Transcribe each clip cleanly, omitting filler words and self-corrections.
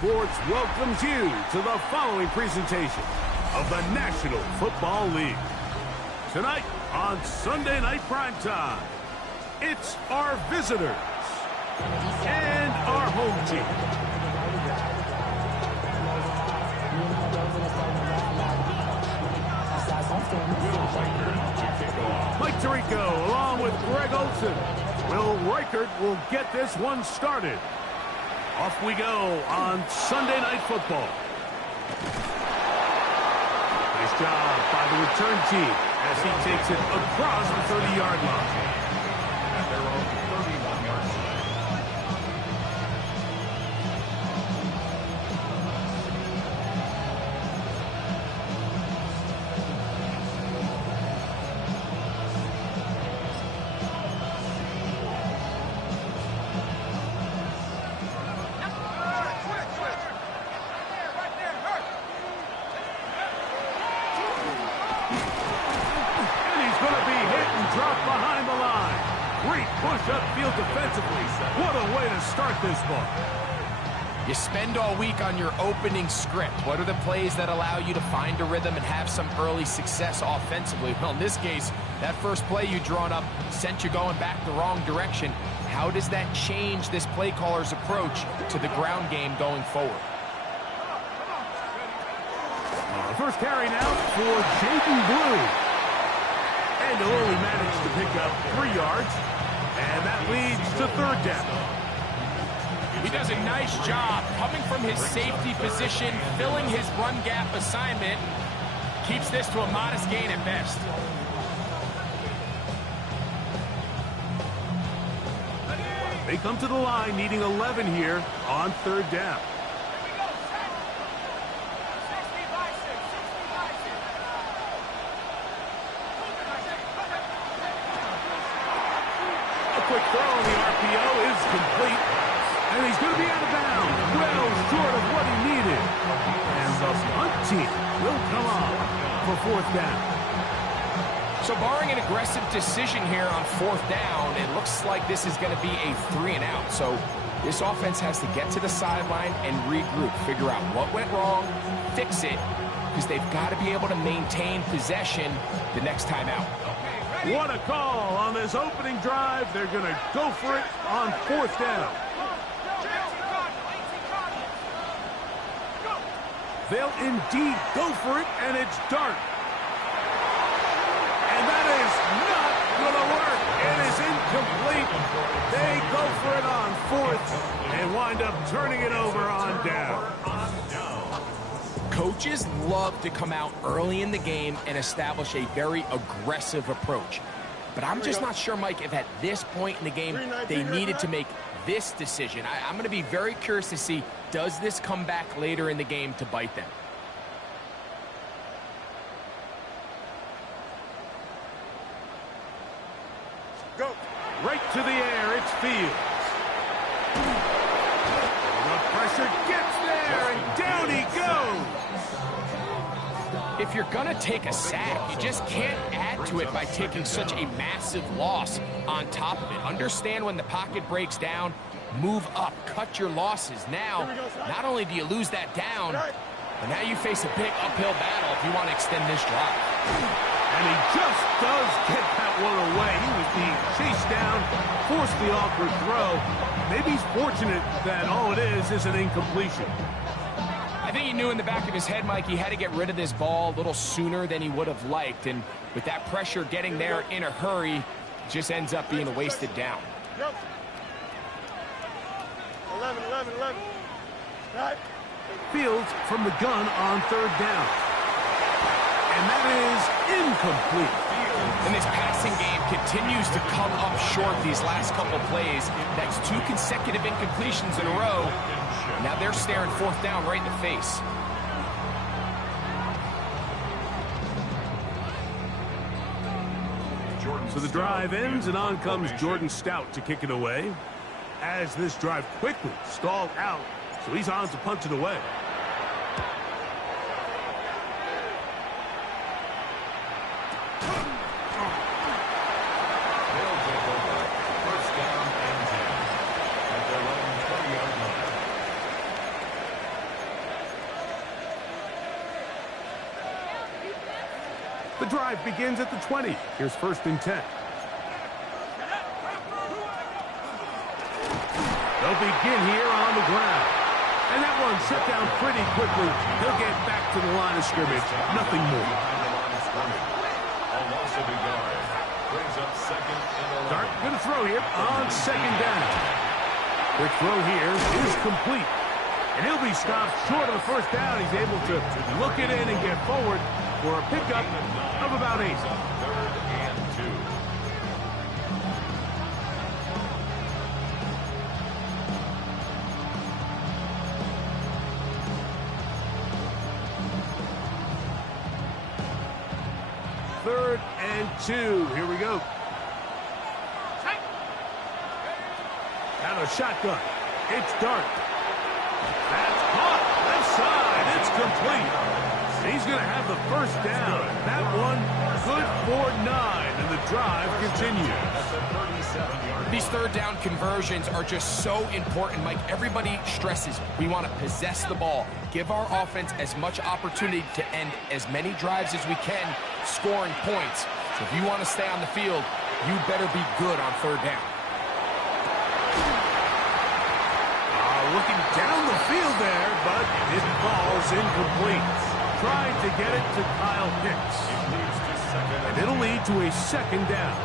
Sports welcomes you to the following presentation of the National Football League. Tonight on Sunday Night Primetime, it's our visitors and our home team. Mike Tirico along with Greg Olson. Will Reichert will get this one started. Off we go on Sunday Night Football. Nice job by the return team as he takes it across the 30-yard line. You spend all week on your opening script. What are the plays that allow you to find a rhythm and have some early success offensively? Well, in this case, that first play you drawn up sent you going back the wrong direction. How does that change this play caller's approach to the ground game going forward? First carry now for Jaden Blue. And only managed to pick up 3 yards. And that leads to third down. He does a nice job coming from his safety position, filling his run gap assignment. Keeps this to a modest gain at best. They come to the line needing 11 here on third down. A quick throw on the RPO is complete. And he's going to be out of bounds, well short of what he needed. And the punt team will come on for fourth down. So barring an aggressive decision here on fourth down, it looks like this is going to be a 3-and-out. So this offense has to get to the sideline and regroup, figure out what went wrong, fix it, because they've got to be able to maintain possession the next time out. What a call on this opening drive. They're going to go for it on fourth down. They'll indeed go for it, and it's dark. And that is not going to work. It is incomplete. They go for it on fourth and wind up turning it over on down. Coaches love to come out early in the game and establish a very aggressive approach. But I'm just not sure, Mike, if at this point in the game they needed to make this decision. I'm going to be very curious to see, does this come back later in the game to bite them? Go. Right to the air, it's Fields. The pressure gets there, and down he goes. If you're going to take a sack, you just can't add to it by taking such a massive loss on top of it. Understand when the pocket breaks down, move up, cut your losses. Now, not only do you lose that down, but now you face a big uphill battle if you want to extend this drive. And he just does get that one away. He was being chased down, forced the awkward throw. Maybe he's fortunate that all it is an incompletion. I think he knew in the back of his head, Mike, he had to get rid of this ball a little sooner than he would have liked. And with that pressure getting there in a hurry, it just ends up being a wasted down. 11. Right. Fields from the gun on third down. And that is incomplete. And this passing game continues to come up short these last couple plays. That's 2 consecutive incompletions in a row. Now they're staring fourth down right in the face. So the drive ends, and on comes Jordan Stout to kick it away. As this drive quickly stalled out, so he's on to punch it away. The drive begins at the 20. Here's 1st and 10. They'll begin here on the ground. And that one shut down pretty quickly. He'll get back to the line of scrimmage. Nothing more. Dart going to throw here on 2nd down. Quick throw here is complete. And he'll be stopped short of the 1st down. He's able to look it in and get forward for a pickup of about 8. 3rd and 2. Third and 2. Here we go. Out of shotgun. It's Dart. That's caught. Left side. It's complete. He's going to have the 1st down. That one good for 9. And the drive continues. These 3rd down conversions are just so important, Mike. Everybody stresses we want to possess the ball, give our offense as much opportunity to end as many drives as we can, scoring points. So if you want to stay on the field, you better be good on 3rd down. Looking down the field there, but it falls incomplete. Trying to get it to Kyle Hicks. And it'll lead to a 2nd down.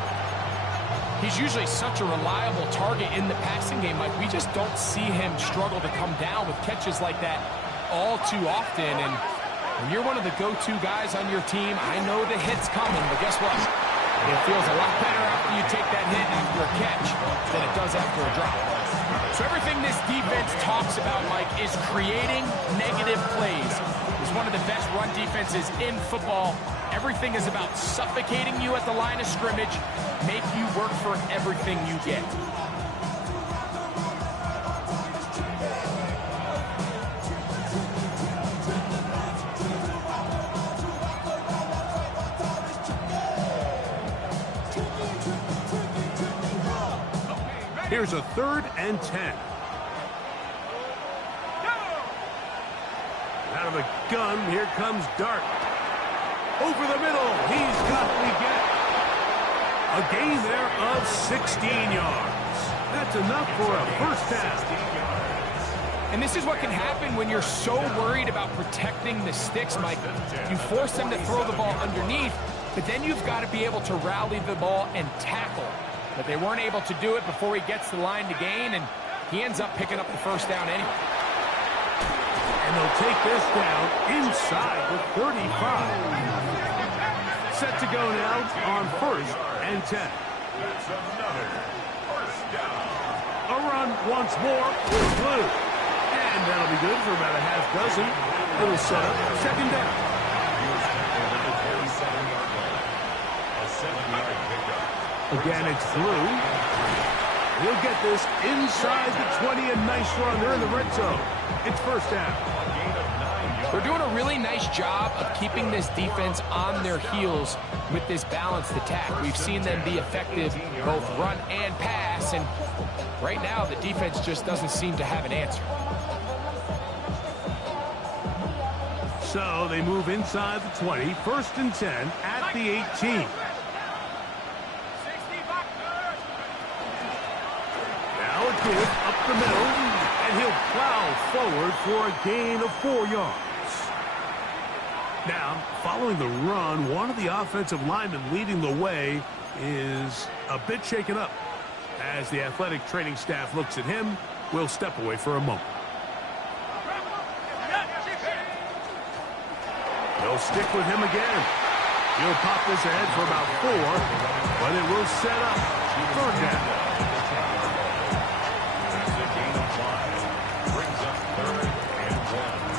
He's usually such a reliable target in the passing game. Like, we just don't see him struggle to come down with catches like that all too often. And when you're one of the go-to guys on your team, I know the hit's coming, but guess what? It feels a lot better after you take that hit after a catch than it does after a drop. So everything this defense talks about, Mike, is creating negative plays. It's one of the best run defenses in football. Everything is about suffocating you at the line of scrimmage, make you work for everything you get. Here's a 3rd and 10. Out of the gun, here comes Dart. Over the middle, he's got the get. A gain there of 16 yards. That's enough for a 1st down. And this is what can happen when you're so worried about protecting the sticks, Mike. You force them to throw the ball underneath, but then you've got to be able to rally the ball and tackle. But they weren't able to do it before he gets the line to gain, and he ends up picking up the 1st down anyway. And they'll take this down inside the 35. Set to go now on 1st and 10. That's another 1st down. A run once more with Blue. And that'll be good for about a half dozen. Little setup, 2nd down. A 7-yard pickup. Again, it's Blue. He'll get this inside the 20. A nice run. They're in the red zone. It's 1st down. They're doing a really nice job of keeping this defense on their heels with this balanced attack. We've seen them be effective both run and pass, and right now the defense just doesn't seem to have an answer. So they move inside the 20. 1st and 10 at the 18. Now a give up the middle, and he'll plow forward for a gain of 4 yards. Now, following the run, one of the offensive linemen leading the way is a bit shaken up. As the athletic training staff looks at him, we'll step away for a moment. They'll stick with him again. He'll pop this ahead for about 4, but it will set up 3rd down. That's a gain of 5. Brings up 3rd and 1.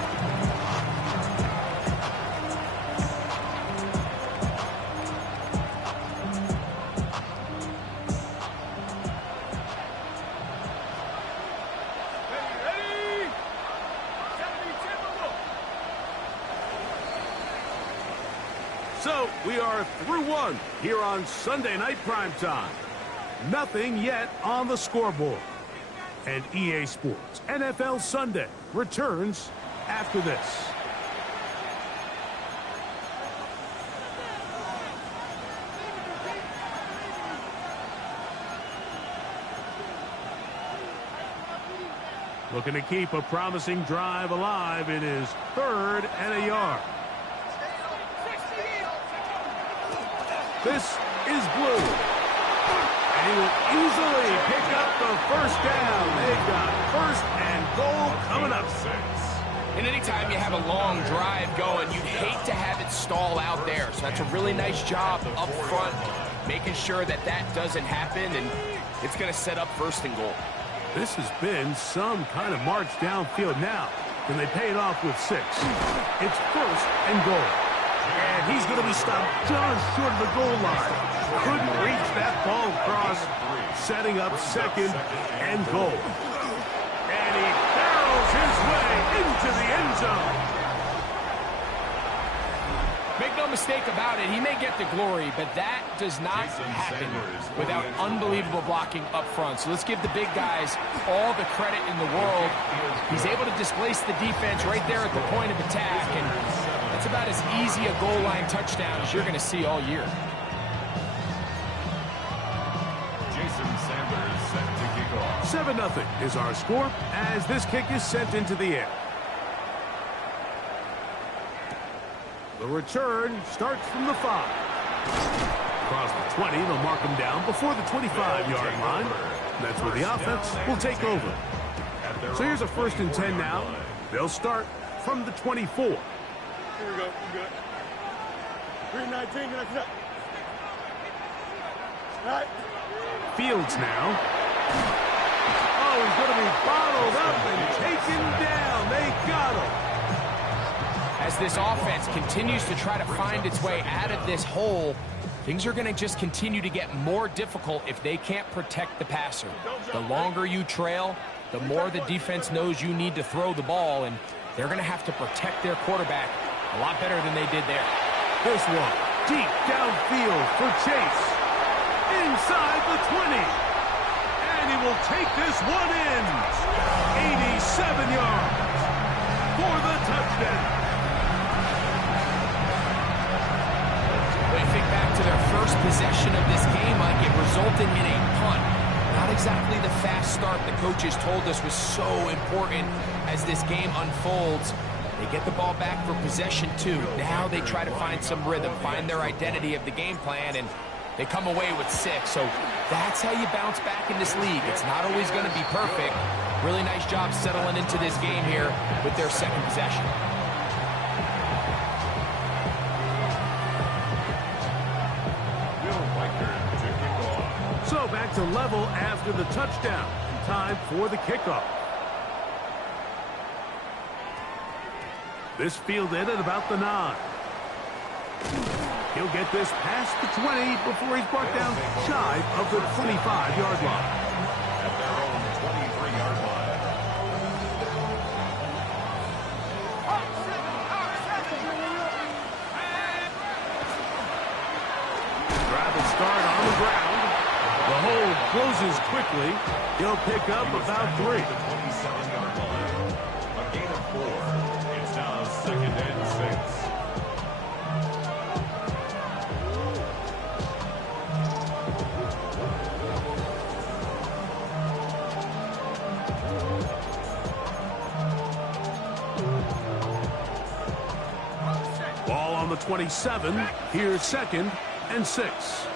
So we are through 1 here on Sunday Night Primetime. Nothing yet on the scoreboard. And EA Sports NFL Sunday returns after this. Looking to keep a promising drive alive. It is 3rd and a yard. This is blue. And he will easily pick up the first down. They've got 1st and goal coming up. And anytime you have a long drive going, you'd hate to have it stall out there. So that's a really nice job up front, making sure that that doesn't happen, and it's going to set up 1st and goal. This has been some kind of march downfield now. Can they pay it off with 6? It's 1st and goal. And he's going to be stopped just short of the goal line. Couldn't reach that ball across, setting up 2nd and goal. And he barrels his way into the end zone. Make no mistake about it, he may get the glory, but that does not happen without unbelievable blocking up front. So let's give the big guys all the credit in the world. He's able to displace the defense right there at the point of attack, and that's about as easy a goal line touchdown as you're going to see all year. 7-0 is our score as this kick is sent into the air. The return starts from the 5. Across the 20, they'll mark him down before the 25-yard line. That's where the offense will take over. So here's a 1st and 10 now. They'll start from the 24. Here we go. Good. 3-19. Get up. All right. Fields now. Oh, he's going to be bottled up and taken down. They got him. As this offense continues to try to find its way out of this hole, things are going to just continue to get more difficult if they can't protect the passer. The longer you trail, the more the defense knows you need to throw the ball, and they're going to have to protect their quarterback a lot better than they did there. This one, deep downfield for Chase. Inside the 20. And he will take this one in. 87 yards for the touchdown. When you think back to their first possession of this game, Mike, it resulted in a punt. Not exactly the fast start the coaches told us was so important as this game unfolds. They get the ball back for possession 2. Now they try to find some rhythm, find their identity of the game plan, and they come away with 6. So that's how you bounce back in this league. It's not always going to be perfect. Really nice job settling into this game here with their 2nd possession. So back to level after the touchdown. Time for the kickoff. This fielded at about the 9. He'll get this past the 20 before he's brought down shy of the 25-yard line. At their own 23-yard line. Drive and start on the ground. The hole closes quickly. He'll pick up about 3. The 27-yard line. A gain of 4. It's now 2nd and 6. Ball on the 27. Here's 2nd and 6.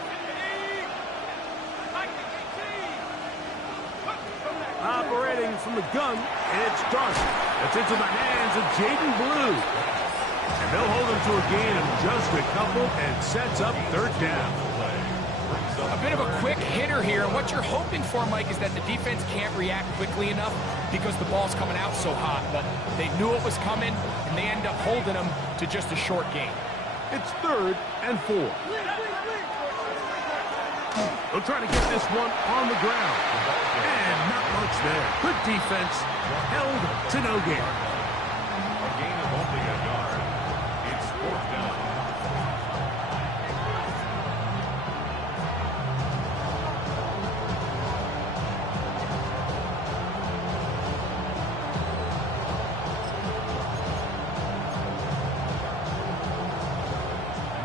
Operating from the gun, it's Darcy. That's into the hands of Jaden Blue. And they'll hold him to a gain of just a couple and sets up 3rd down. A bit of a quick hitter here, and what you're hoping for, Mike, is that the defense can't react quickly enough because the ball's coming out so hot. But they knew it was coming, and they end up holding them to just a short gain. It's 3rd and 4. They'll try to get this one on the ground. And not much there. Good defense. Held to no gain. A gain of only a yard. It's 4th down.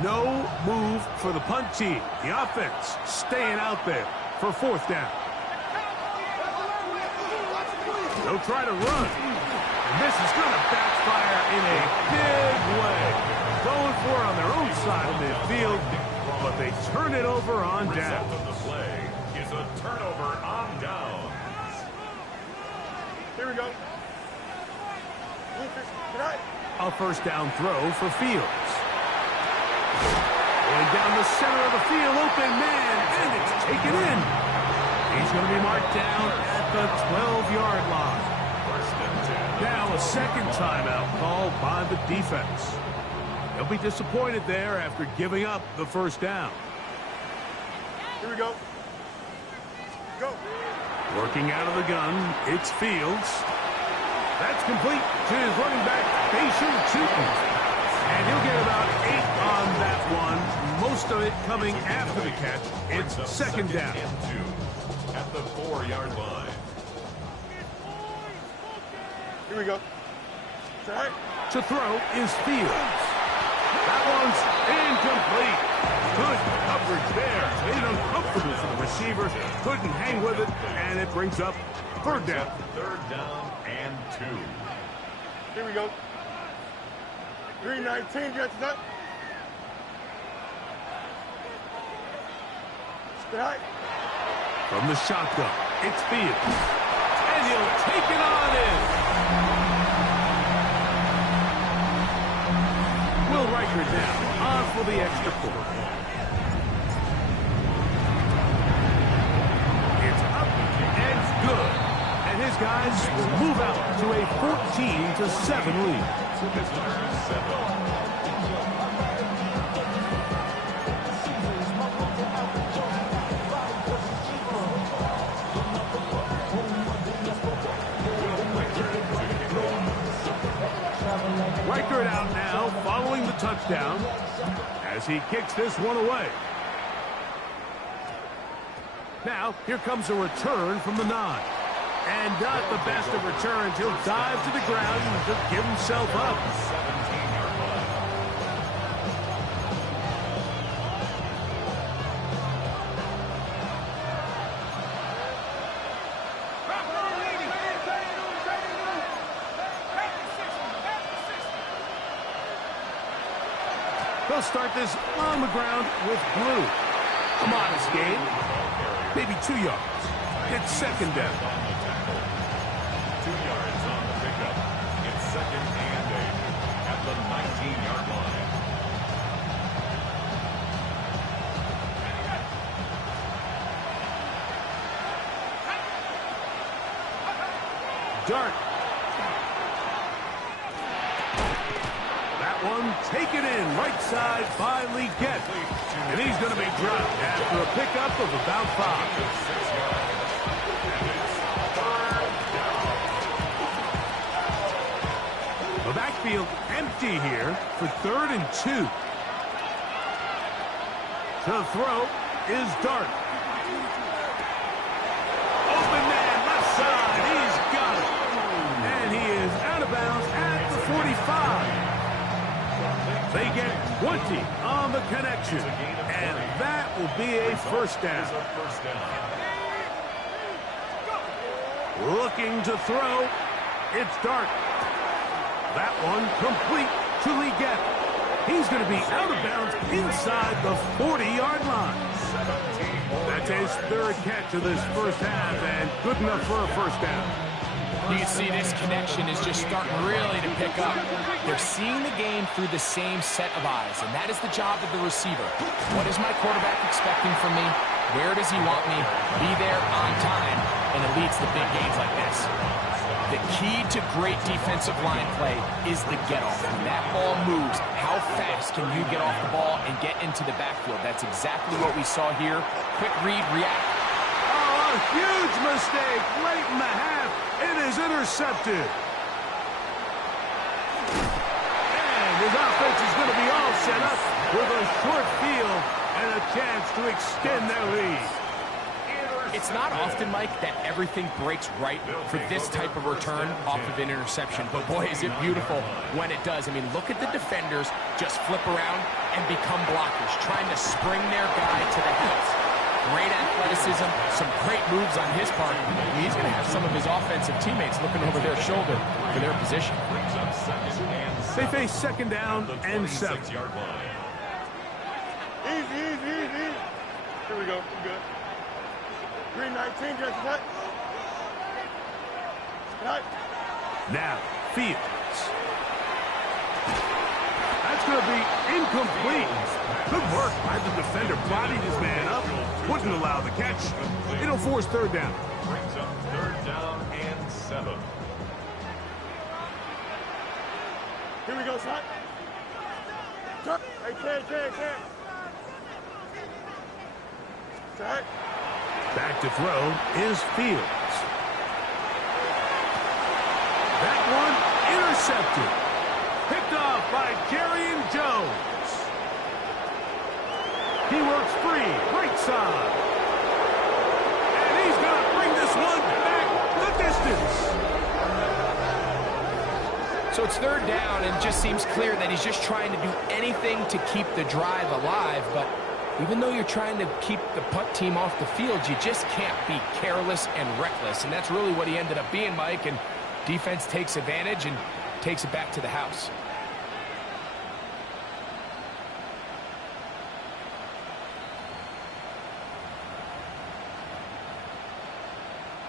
No move for the punt team. The offense staying out there for 4th down. They'll try to run. And this is going to backfire in a big way. Going for it on their own side of midfield, but they turn it over on down. Result of the play is a turnover on downs. Here we go. A first down throw for Fields. Going down the center of the field, open man, and it's taken in. He's going to be marked down at the 12-yard line. Now a second timeout called by the defense. They'll be disappointed there after giving up the first down. Here we go. Go. Working out of the gun, it's Fields. That's complete to his running back, Bashan Tootin. And he'll get about 8 on that one. Most of it coming after the catch. It's second down. At the 4-yard line. Here we go. Right. To throw is Fields. That one's incomplete. Good coverage there. Made it uncomfortable for the receiver. Couldn't hang with it, and it brings up third down. Third down and 2. Here we go. 3:19, get that. Right. From the shotgun, it's Fields. And he'll take it on in. Will Riker now on for the extra point. It's up and good. And his guys will move out to a 14-7 lead. Riker out now following the touchdown as he kicks this one away. Now, here comes a return from the 9. And not the best of returns. He'll dive to the ground and just give himself up. 17-yard line. They'll start this on the ground with Blue. A modest gain. Maybe 2 yards. It's second down. 2 yards on the pickup. It's second and 8 at the 19-yard line. Dart. That one taken in right side by Leggett. And he's going to be dropped after a pickup of about 5. The backfield empty here for 3rd and 2. To throw is Dart. Open man, left side. He's got it. And he is out of bounds at the 45. They get 20 on the connection. And that will be a first down. Looking to throw. It's Dart. That one complete to Leggett. He's going to be out of bounds inside the 40-yard line. That's his 3rd catch of this first half, and good enough for a first down. You can see this connection is just starting really to pick up. They're seeing the game through the same set of eyes, and that is the job of the receiver. What is my quarterback expecting from me? Where does he want me? Be there on time, and it leads to big gains like this. The key to great defensive line play is the get-off. When that ball moves, how fast can you get off the ball and get into the backfield? That's exactly what we saw here. Quick read, react. Oh, a huge mistake late in the half. It is intercepted. And his offense is going to be all set up with a short field and a chance to extend their lead. It's not often, Mike, that everything breaks right for this type of return off of an interception. But, boy, is it beautiful when it does. I mean, look at the defenders just flip around and become blockers, trying to spring their guy to the house. great athleticism, some great moves on his part. He's going to have some of his offensive teammates looking over their shoulder for their position. They face second down and 7. Easy. Here we go. I'm good. 319, just cut. Cut. Now, Fields. That's going to be incomplete. Good work by the defender. Bodied his man up. Wouldn't allow the catch. It'll force third down. Brings up third down and 7. Here we go, son. Hey, Ted. Set. Back to throw is Fields. That one intercepted. Picked off by Jerry Jones. He works free, right side. And he's going to bring this one back the distance. So it's third down, and it just seems clear that he's just trying to do anything to keep the drive alive. But even though you're trying to keep the punt team off the field, you just can't be careless and reckless. And that's really what he ended up being, Mike. And defense takes advantage and takes it back to the house.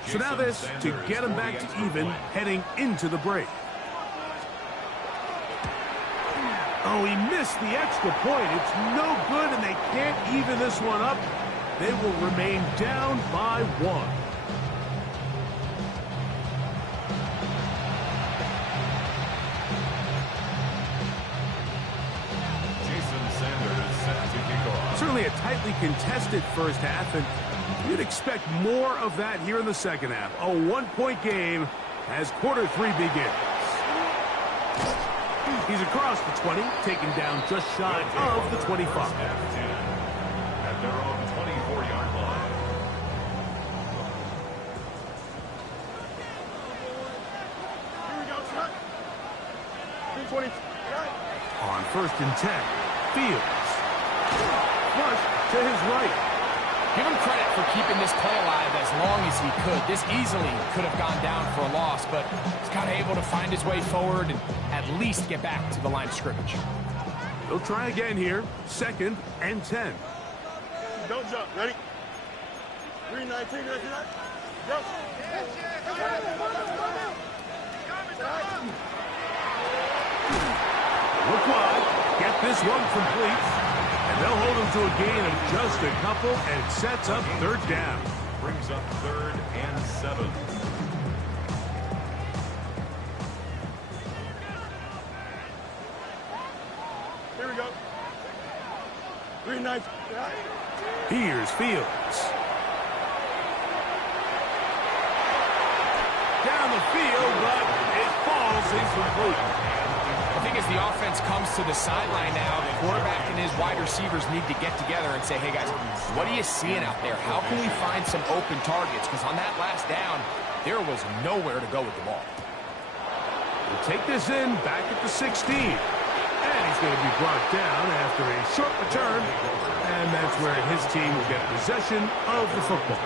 So now this to get him back to even heading into the break. Oh, he missed the extra point. It's no good, and they can't even this one up. They will remain down by 1. Certainly a tightly contested first half, and you'd expect more of that here in the second half. A 1-point game as quarter 3 begins. He's across the 20, taken down just shy of the 25. At their own 24-yard line. Here we go, son. 320. On 1st and 10, Fields. Flush to his right. Give him credit for keeping this play alive as long as he could. This easily could have gone down for a loss, but he's kind of able to find his way forward and at least get back to the line of scrimmage. They'll try again here. 2nd and 10. Don't jump. Ready? 319. Ready? Jump. Look wide. Get this one complete. And they'll hold him to a gain of just a couple, and it sets up third down. Brings up 3rd and 7. Here we go. 319. Here's Fields. Down the field, but it falls incomplete. I think as the offense comes to the sideline now, the quarterback and his wide receivers need to get together and say, hey, guys, what are you seeing out there? How can we find some open targets? Because on that last down, there was nowhere to go with the ball. We'll take this in back at the 16. And he's going to be brought down after a short return. And that's where his team will get possession of the football.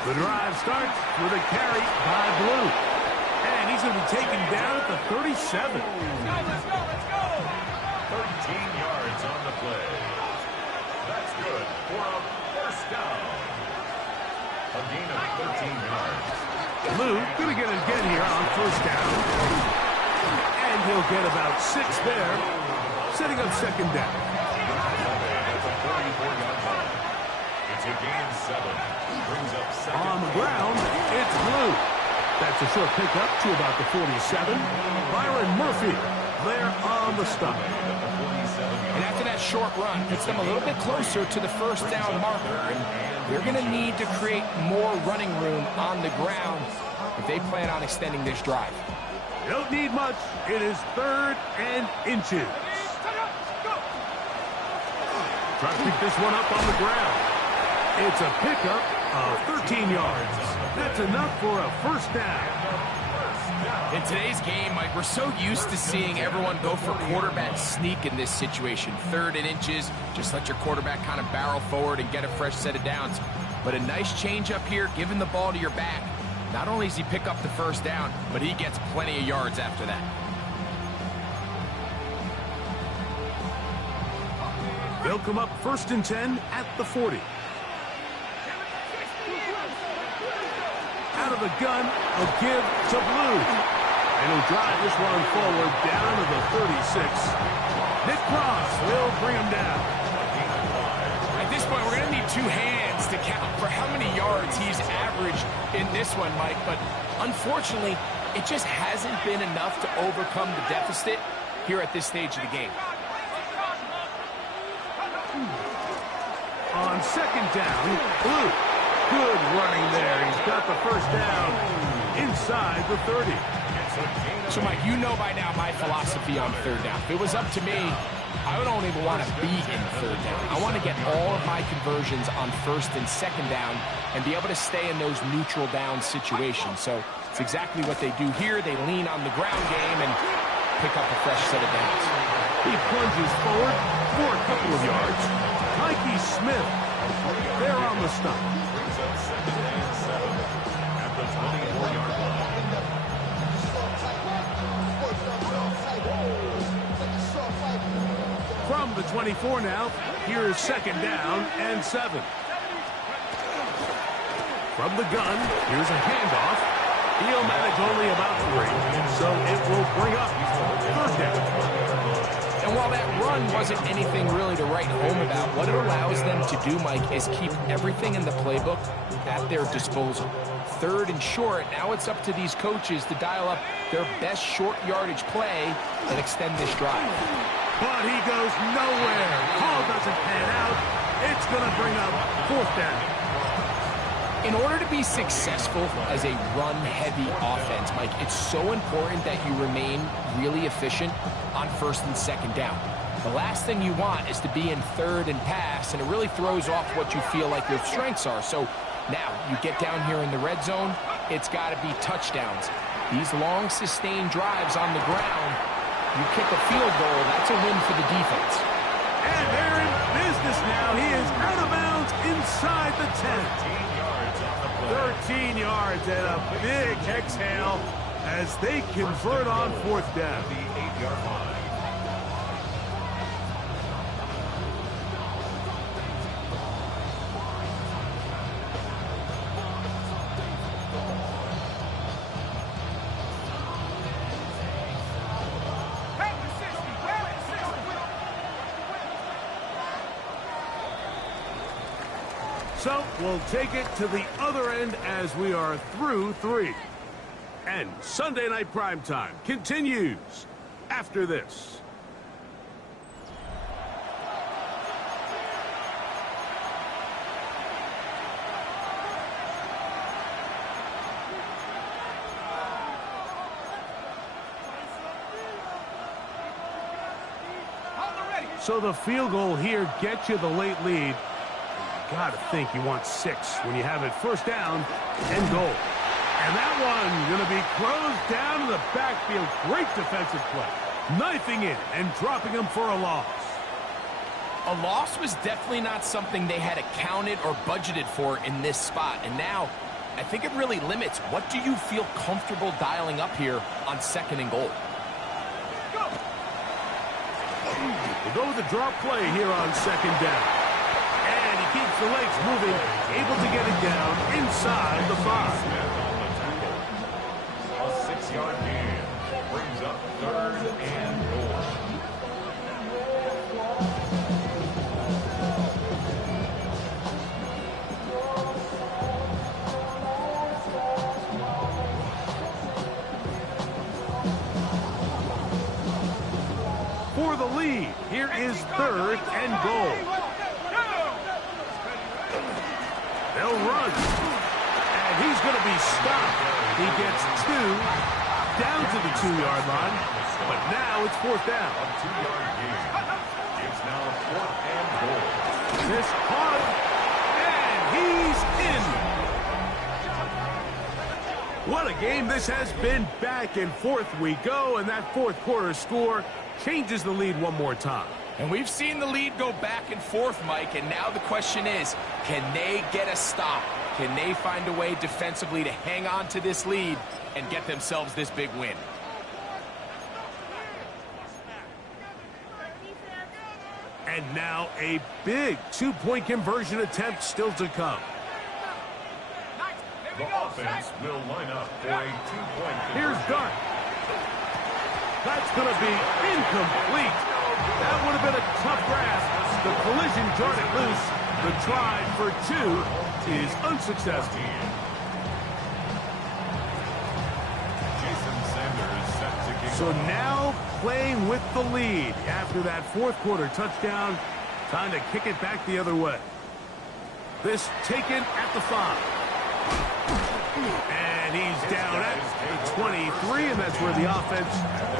The drive starts with a carry by Blue. And he's going to be taken down at the 37. Let's go. 13 yards on the play. That's good for a first down. A gain of 13 yards. Blue going to get it again here on first down. And he'll get about 6 there, setting up second down. That's a 44-yard ball. It's a gain of 7. Brings up second. On the ground, it's Blue. That's a short pickup to about the 47. Byron Murphy there on the stop. And after that short run puts them a little bit closer to the first down marker, and they're going to need to create more running room on the ground if they plan on extending this drive. Don't need much. It is 3rd and inches. Try to pick this one up on the ground. It's a pickup of 13 yards. That's enough for a first down. In today's game, Mike, we're so used to seeing everyone go for quarterback sneak in this situation. 3rd and inches, just let your quarterback kind of barrel forward and get a fresh set of downs. But a nice change up here, giving the ball to your back. Not only does he pick up the first down, but he gets plenty of yards after that. They'll come up 1st and 10 at the 40. Out of the gun, a give to Blue. And he'll drive this one forward down to the 36. Nick Cross will bring him down. At this point, we're going to need 2 hands to count for how many yards he's averaged in this one, Mike. But unfortunately, it just hasn't been enough to overcome the deficit here at this stage of the game. On 2nd down, Blue. Good running there. He's got the first down inside the 30. So, Mike, you know by now my philosophy on 3rd down. If it was up to me, I would only want to be in 3rd down. I want to get all of my conversions on 1st and 2nd down and be able to stay in those neutral down situations. So it's exactly what they do here. They lean on the ground game and pick up a fresh set of downs. He plunges forward for a couple of yards. Mikey Smith there on the stop. Brings up 2nd and 7 at the 24-yard line. From the 24 now, here's 2nd down and 7. From the gun, here's a handoff. He'll manage only about 3, so it will bring up 3rd down. And while that run wasn't anything really to write home about, what it allows them to do, Mike, is keep everything in the playbook at their disposal. 3rd and short, now it's up to these coaches to dial up their best short yardage play and extend this drive. But he goes nowhere. Call doesn't pan out. It's going to bring up 4th down. In order to be successful as a run-heavy offense, Mike, it's so important that you remain really efficient on 1st and 2nd down. The last thing you want is to be in 3rd and pass, and it really throws off what you feel like your strengths are. So now you get down here in the red zone, it's got to be touchdowns. These long, sustained drives on the ground, you kick a field goal, that's a win for the defense. And they're in business now. He is out of bounds inside the 10. 13 yards and a big exhale as they convert on 4th down. The 8-yard line. So we'll take it to the other end as we are through 3. And Sunday Night Primetime continues after this. So the field goal here gets you the late lead. Got to think you want 6 when you have it 1st down and goal. And that one going to be closed down to the backfield. Great defensive play. Knifing in and dropping him for a loss. A loss was definitely not something they had accounted or budgeted for in this spot. And now, I think it really limits what do you feel comfortable dialing up here on 2nd and goal. We'll go with the drop play here on 2nd down. Keeps the legs moving, able to get it down inside the 5. A 6-yard gain brings up 3rd and goal. For the lead, here is 3rd and goal. They'll run. And he's going to be stopped. He gets 2 down to the 2-yard line. But now it's 4th down. A 2-yard gain. It's now 4th and goal. This punt. And he's in. What a game this has been. Back and forth we go, and that 4th quarter score changes the lead one more time. And we've seen the lead go back and forth, Mike, and now the question is, can they get a stop? Can they find a way defensively to hang on to this lead and get themselves this big win? And now a big 2-point conversion attempt still to come. The offense will line up for a 2-point conversion. Here's Dart. That's going to be incomplete. That would have been a tough grasp. The collision jarred it loose. The try for 2 is unsuccessful. Jason Sanders set to kick. So now playing with the lead after that 4th quarter touchdown. Time to kick it back the other way. This taken at the 5. And he's down at the 23, and that's where the offense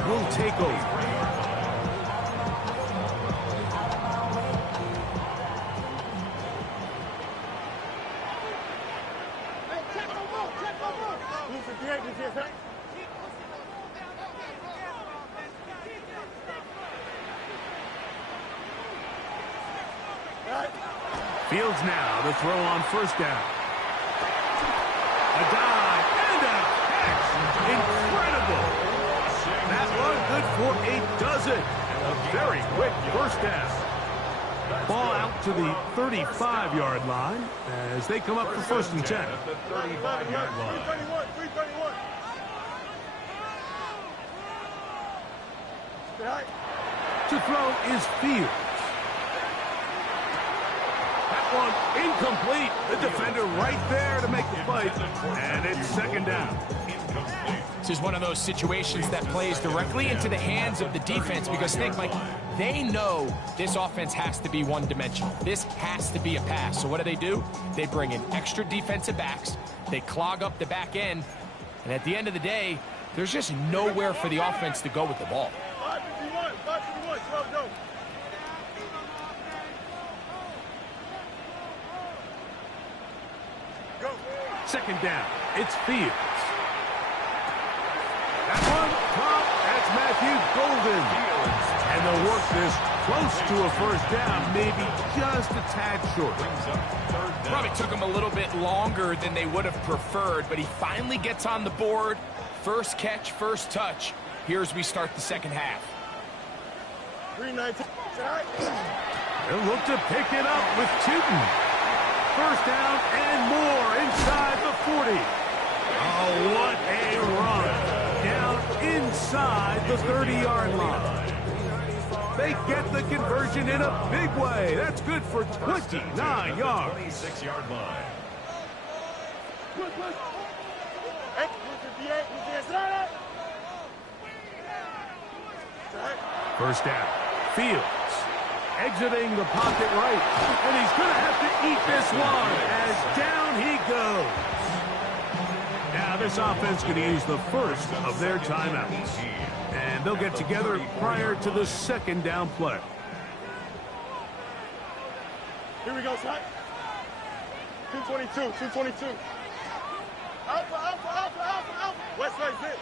will take over. Fields now to throw on 1st down. A dive and a catch. Incredible. That one good for a dozen. A very quick 1st down. Ball out to the 35-yard line as they come up for 1st and 10. At the 35-yard line. 331. To throw is Fields. That one incomplete. The defender right there to make the fight. And it's 2nd down. This is one of those situations that plays directly into the hands of the defense because, think, Mike, they know this offense has to be one-dimensional. This has to be a pass. So what do? They bring in extra defensive backs. They clog up the back end. And at the end of the day, there's just nowhere for the offense to go with the ball. 551, 12 go. Go. 2nd down. It's Fields. That one, top, that's Matthew Golden. And they'll work this close to a 1st down, maybe just a tad short. Probably took him a little bit longer than they would have preferred, but he finally gets on the board. 1st catch, 1st touch. Here as we start the 2nd half. 319. They'll look to pick it up with Tootin. 1st down and more inside the 40. Oh, what a run. Down inside the 30-yard line. They get the conversion in a big way. That's good for 29 yards. 26-yard line. First down. Fields exiting the pocket right. And he's going to have to eat this one as down he goes. Now this offense going to use the 1st of their timeouts. And they'll get together prior to the 2nd down play. Here we go, Scott. 222. Alpha. West side's it.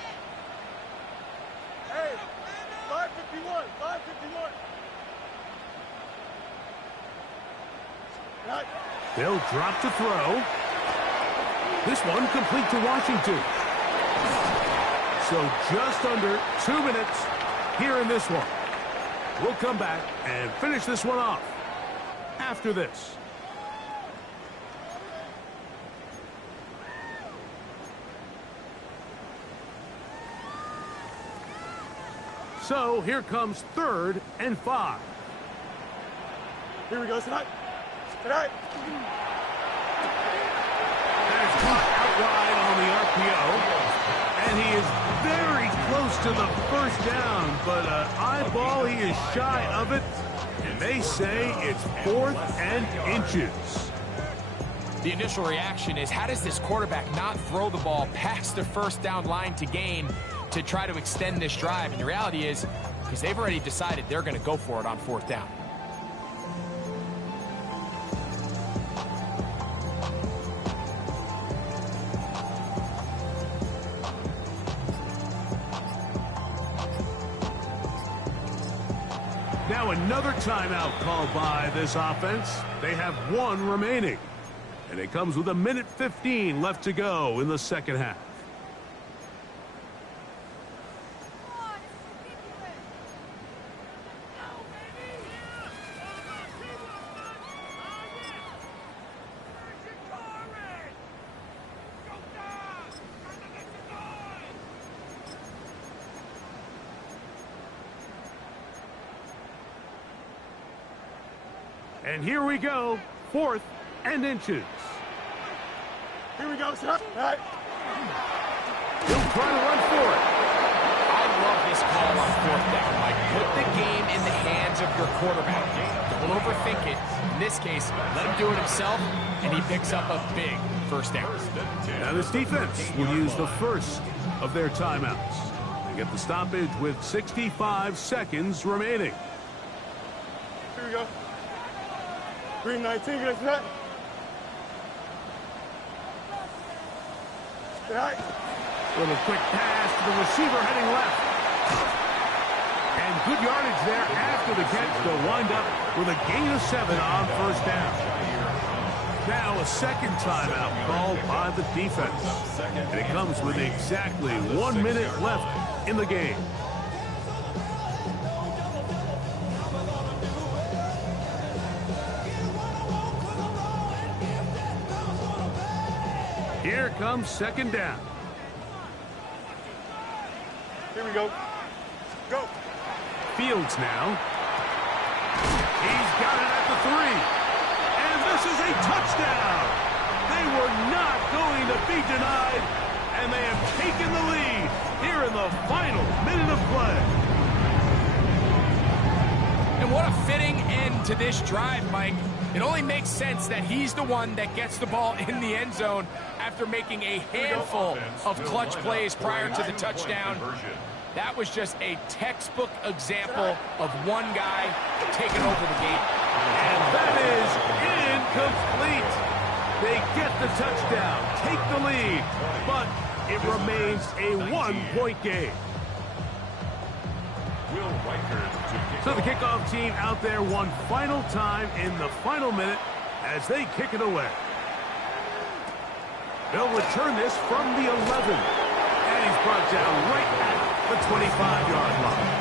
Hey, 551. Right. They'll drop to throw. This one complete to Washington. So just under 2 minutes here in this one. We'll come back and finish this one off after this. So here comes 3rd and 5. Here we go, tonight. That is caught out wide on the RPO. And he is very close to the 1st down, but eyeball, he is shy of it. And they say it's 4th and inches. The initial reaction is, how does this quarterback not throw the ball past the first down line to gain to try to extend this drive? And the reality is, because they've already decided they're going to go for it on 4th down. Now another timeout called by this offense. They have 1 remaining. And it comes with 1:15 left to go in the second half. And here we go, 4th and inches. Here we go, sir. All right. He'll try to run for it. I love this call on 4th down, Mike. Put the game in the hands of your quarterback. Don't overthink it. In this case, let him do it himself, and he picks up a big first down. Now this defense will use the first of their timeouts. They get the stoppage with 65 seconds remaining. Here we go. Green 19, get set. All right. Little quick pass to the receiver heading left. And good yardage there after the catch. They'll wind up with a gain of 7 on first down. Now a second timeout called by the defense. And it comes with exactly 1 minute left in the game. Here comes second down. Here we go. Go. Fields now. He's got it at the 3. And this is a touchdown. They were not going to be denied. And they have taken the lead here in the final minute of play. And what a fitting end to this drive, Mike. It only makes sense that he's the one that gets the ball in the end zone after making a handful of clutch plays prior to the touchdown. That was just a textbook example of one guy taking over the game. And that is incomplete. They get the touchdown, take the lead, but it remains a 1-point game. So the kickoff team out there one final time in the final minute as they kick it away. They'll return this from the 11. And he's brought down right at the 25-yard line.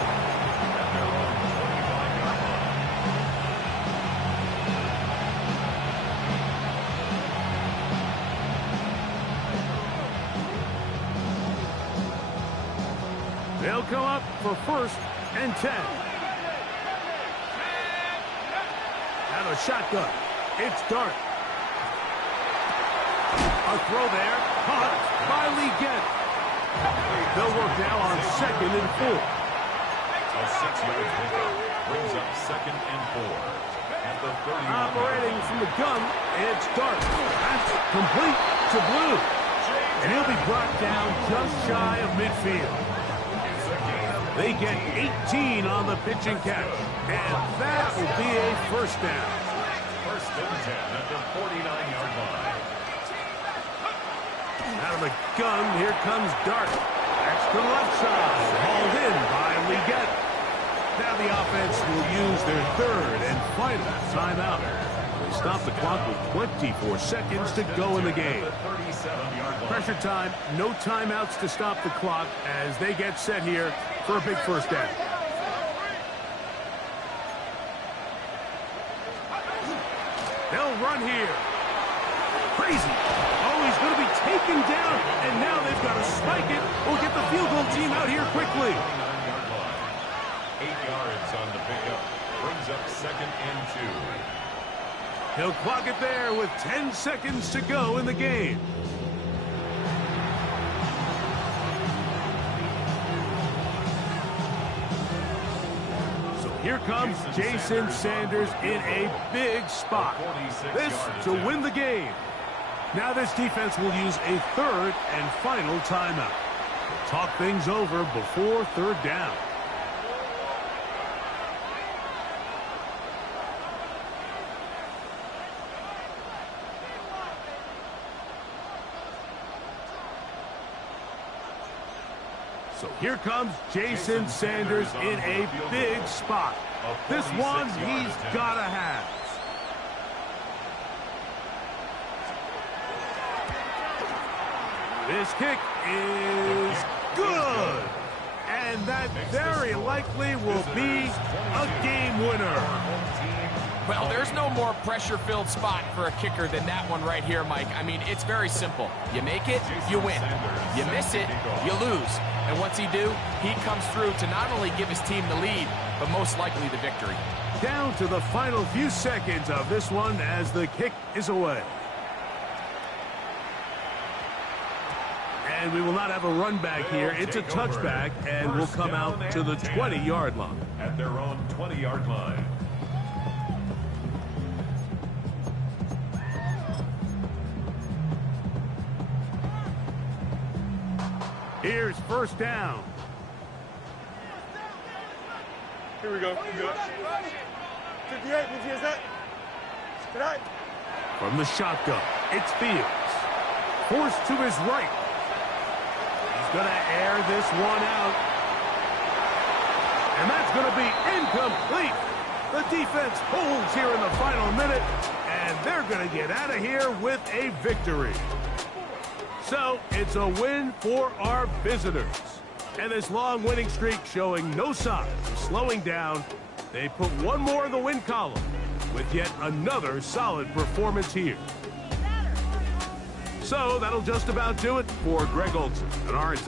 They'll come up for 1st and 10. Now the shotgun. It's Dart. A throw there. Caught by Leggett. They'll work now on 2nd and 4. A 6-yard pickup brings up 2nd and 4. At the 30. Operating from the gun, it's Dart. That's complete to Blue. And he'll be brought down just shy of midfield. They get 18 on the pitch and catch. And that will be a first down. 1st and 10 at the 49-yard line. Out of the gun, here comes Dart. That's to the left side. Hauled in by Leggett. Now the offense will use their 3rd and final timeout. They stop the clock with 24 seconds to go in the game. Pressure time, no timeouts to stop the clock as they get set here for a big first down. They'll run here. Crazy. Oh, he's going to be taken down, and now they've got to spike it or get the field goal team out here quickly. 8 yards on the pickup. Brings up 2nd and 2. He'll clock it there with 10 seconds to go in the game. So here comes Jason Sanders in a big spot. This to win the game. Now this defense will use a third and final timeout. We'll talk things over before third down. So here comes Jason Sanders in a big spot. This one he's got to have. This kick is good. And that very likely will be a game winner. Well, there's no more pressure-filled spot for a kicker than that one right here, Mike. I mean, it's very simple. You make it, you win. You miss it, you lose. And what's he do? He comes through to not only give his team the lead, but most likely the victory. Down to the final few seconds of this one as the kick is away. And we will not have a run back here. It's a touchback, and we'll come out to the 20-yard line. At their own 20-yard line. Here's first down. Here we go. Good. 58, did you hear that? Tonight. From the shotgun, it's Fields. Forced to his right. He's going to air this one out. And that's going to be incomplete. The defense holds here in the final minute, and they're going to get out of here with a victory. So, it's a win for our visitors. And this long winning streak showing no signs of slowing down. They put one more in the win column with yet another solid performance here. So, that'll just about do it for Greg Olson and our entire